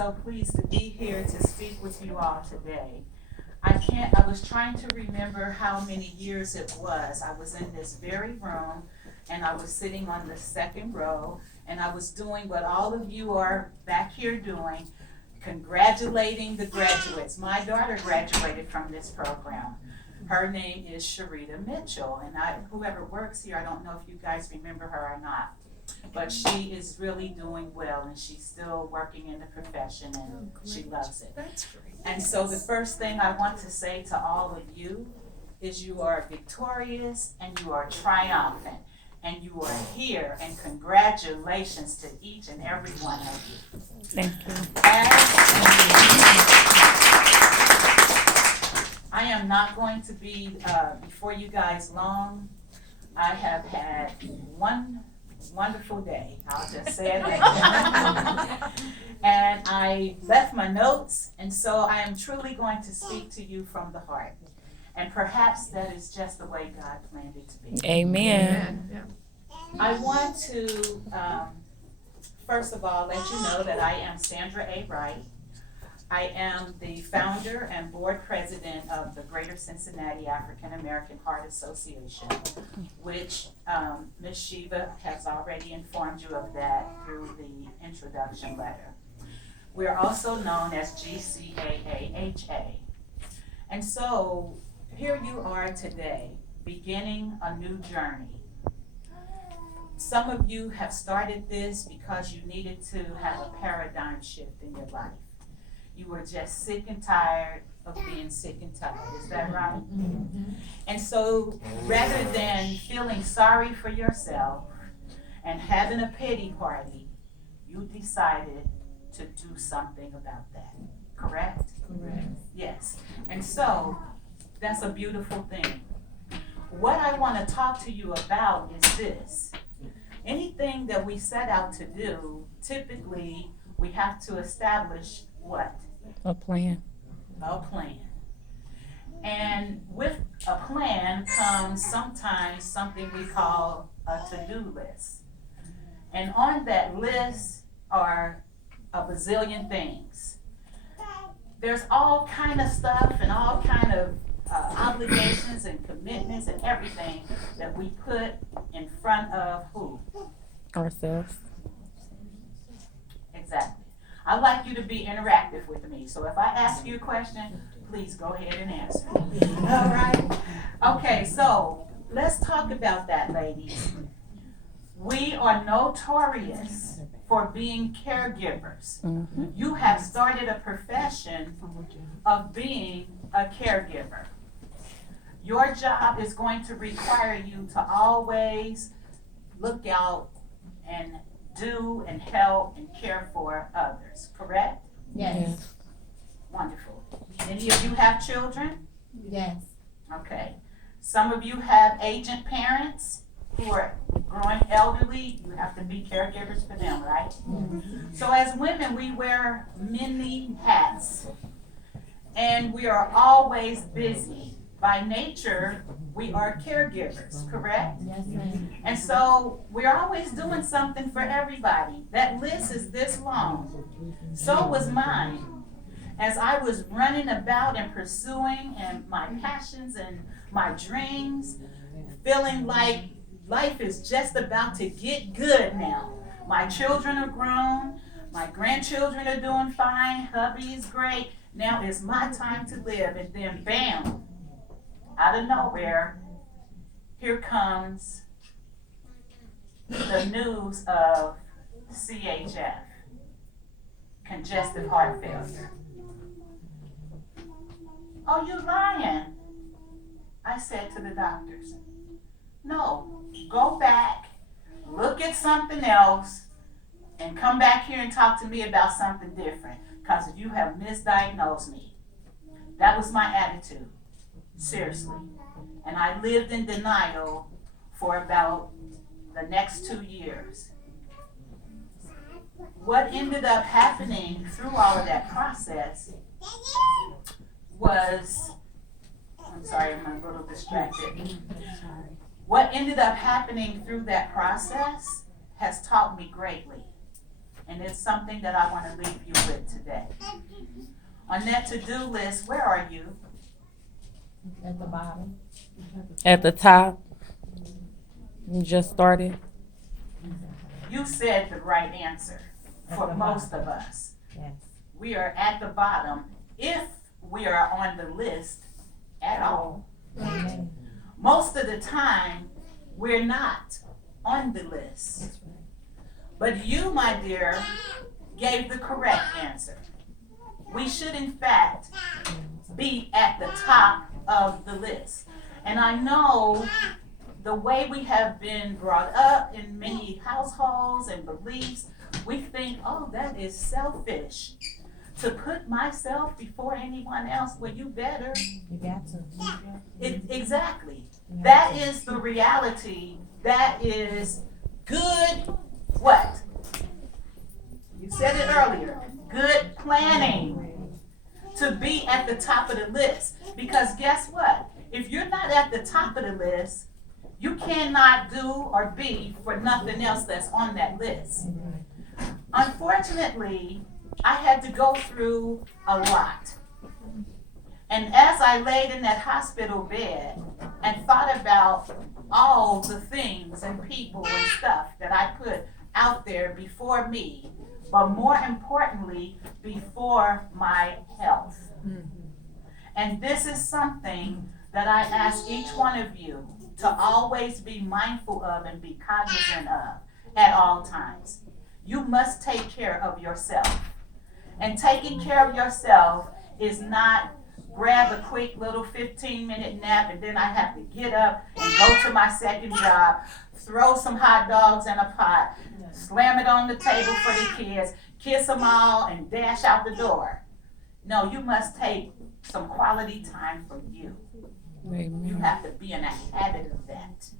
so pleased to be here to speak with you all today. I was trying to remember how many years it was. I was in this very room and I was sitting on the second row and I was doing what all of you are back here doing, congratulating the graduates. My daughter graduated from this program. Her name is Sharita Mitchell, and whoever works here, I don't know if you guys remember her or not, but she is really doing well and she's still working in the profession and she loves it. That's great. And so the first thing I want to say to all of you is you are victorious and you are triumphant and you are here, and congratulations to each and every one of you. Thank you. I am not going to be before you guys long. I have had one wonderful day. I'll just say it like that. And I left my notes, and so I am truly going to speak to you from the heart. And perhaps that is just the way God planned it to be. Amen. Yeah. I want to, first of all, let you know that I am Sandra A. Wright. I am the founder and board president of the Greater Cincinnati African American Heart Association, which Ms. Shiva has already informed you of that through the introduction letter. We're also known as GCAAHA. And so here you are today, beginning a new journey. Some of you have started this because you needed to have a paradigm shift in your life. You were just sick and tired of being sick and tired. Is that right? Mm-hmm. And so rather than feeling sorry for yourself and having a pity party, you decided to do something about that. Correct? Correct. Yes. And so that's a beautiful thing. What I want to talk to you about is this. Anything that we set out to do, typically we have to establish what? A plan. A plan. And with a plan comes sometimes something we call a to-do list. And on that list are a bazillion things. There's all kind of stuff and all kind of obligations and commitments and everything that we put in front of who? Ourselves. Exactly. I'd like you to be interactive with me. So if I ask you a question, please go ahead and answer. All right? Okay, so let's talk about that, ladies. We are notorious for being caregivers. Mm-hmm. You have started a profession of being a caregiver. Your job is going to require you to always look out and do and help and care for others, correct? Yes. Wonderful. Any of you have children? Yes. Okay. Some of you have aging parents who are growing elderly. You have to be caregivers for them, right? Mm-hmm. So as women, we wear many hats, and we are always busy. By nature, we are caregivers, correct? Yes, ma'am. And so we're always doing something for everybody. That list is this long. So was mine. As I was running about and pursuing and my passions and my dreams, feeling like life is just about to get good now. My children are grown. My grandchildren are doing fine. Hubby is great. Now it's my time to live. And then bam, out of nowhere, here comes the news of CHF, congestive heart failure. Oh, you lying? I said to the doctors. No, go back, look at something else, and come back here and talk to me about something different, because you have misdiagnosed me. That was my attitude. Seriously. And I lived in denial for about the next 2 years. What ended up happening through all of that process was, I'm sorry, I'm a little distracted. What ended up happening through that process has taught me greatly. And it's something that I want to leave you with today. On that to-do list, where are you? At the bottom. At the top. You just started. You said the right answer for At the most bottom. of us. Yes. We are at the bottom if we are on the list at all. Amen. Most of the time, we're not on the list. That's right. But you, my dear, gave the correct answer. We should, in fact, be at the top of the list. And I know the way we have been brought up in many households and beliefs, we think, oh, that is selfish. To put myself before anyone else, well, you better. You got to. Exactly. You That have to. is the reality. That is good, what? You said it earlier. Good planning to be at the top of the list. Because guess what? If you're not at the top of the list, you cannot do or be for nothing else that's on that list. Unfortunately, I had to go through a lot. And as I laid in that hospital bed and thought about all the things and people and stuff that I put out there before me, but more importantly, before my health. And this is something that I ask each one of you to always be mindful of and be cognizant of at all times. You must take care of yourself. And taking care of yourself is not grab a quick little 15-minute nap and then I have to get up and go to my second job, throw some hot dogs in a pot, slam it on the table for the kids, kiss them all, and dash out the door. No, you must take some quality time for you. You Amen. have to be in a habit of that.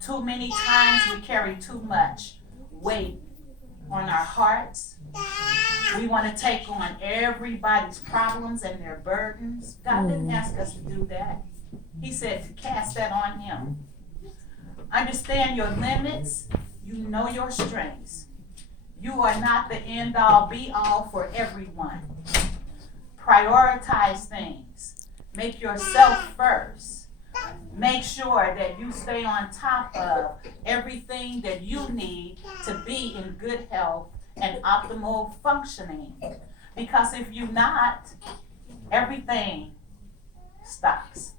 Too many times we carry too much weight on our hearts. We want to take on everybody's problems and their burdens. God didn't ask us to do that. He said to cast that on Him. Understand your limits. You know your strengths. You are not the end all be all for everyone. Prioritize things. Make yourself first. Make sure that you stay on top of everything that you need to be in good health and optimal functioning. Because if you're not, everything stops.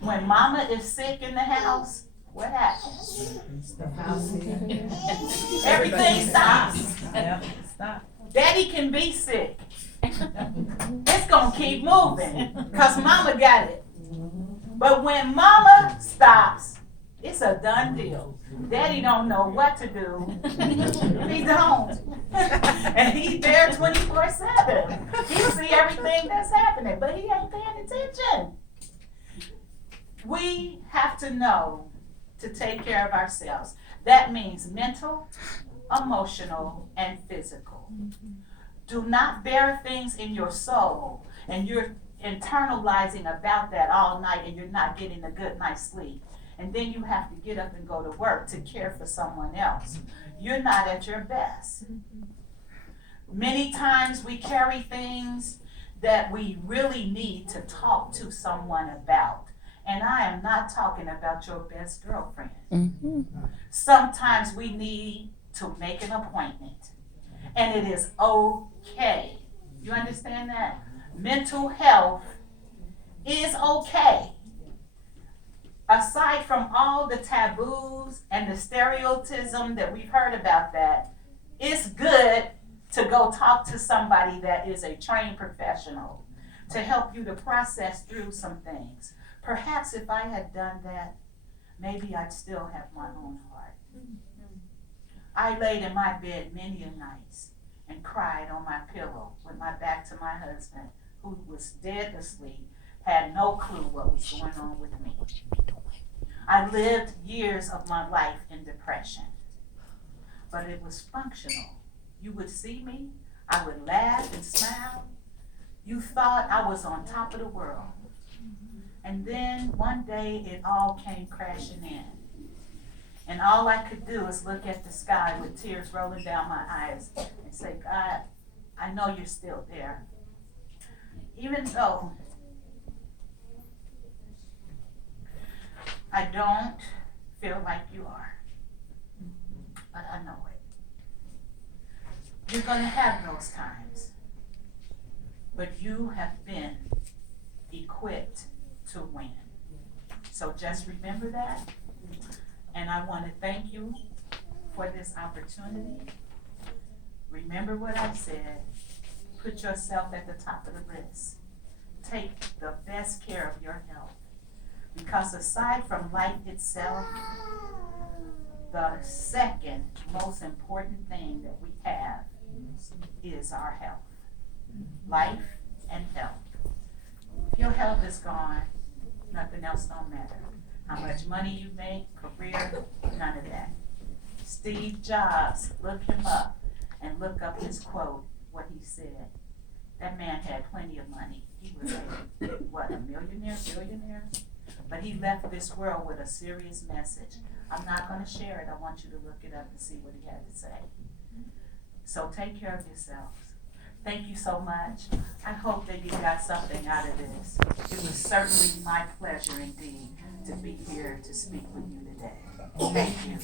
When mama is sick in the house, what happens? The house is. Everything stops. Yep, stop. Daddy can be sick. It's gonna keep moving because mama got it. But when mama stops, it's a done deal. Daddy don't know what to do. He don't. And he's there 24/7. He see everything that's happening, but he ain't paying attention. We have to know to take care of ourselves. That means mental, emotional, and physical. Do not bear things in your soul and you're internalizing about that all night and you're not getting a good night's sleep. And then you have to get up and go to work to care for someone else. You're not at your best. Many times we carry things that we really need to talk to someone about. And I am not talking about your best girlfriend. Mm-hmm. Sometimes we need to make an appointment. And it is okay. You understand that? Mental health is okay. Aside from all the taboos and the stereotypes that we've heard about that, it's good to go talk to somebody that is a trained professional to help you to process through some things. Perhaps if I had done that, maybe I'd still have my own heart. I laid in my bed many a nights and cried on my pillow with my back to my husband, who was dead asleep, had no clue what was going on with me. I lived years of my life in depression, but it was functional. You would see me, I would laugh and smile. You thought I was on top of the world. And then one day it all came crashing in. And all I could do is look at the sky with tears rolling down my eyes and say, God, I know you're still there. Even though I don't feel like you are, but I know it. You're gonna have those times, but you have been equipped to win. So just remember that, and I want to thank you for this opportunity. Remember what I said. Put yourself at the top of the list. Take the best care of your health, because aside from life itself, the second most important thing that we have is our health. Life and health. If your health is gone, nothing else don't matter. How much money you make, career, none of that. Steve Jobs, look him up and look up his quote, what he said. That man had plenty of money. He was a millionaire, billionaire? But he left this world with a serious message. I'm not gonna share it. I want you to look it up and see what he had to say. So take care of yourselves. Thank you so much. I hope that you got something out of this. It was certainly my pleasure indeed to be here to speak with you today. Thank you.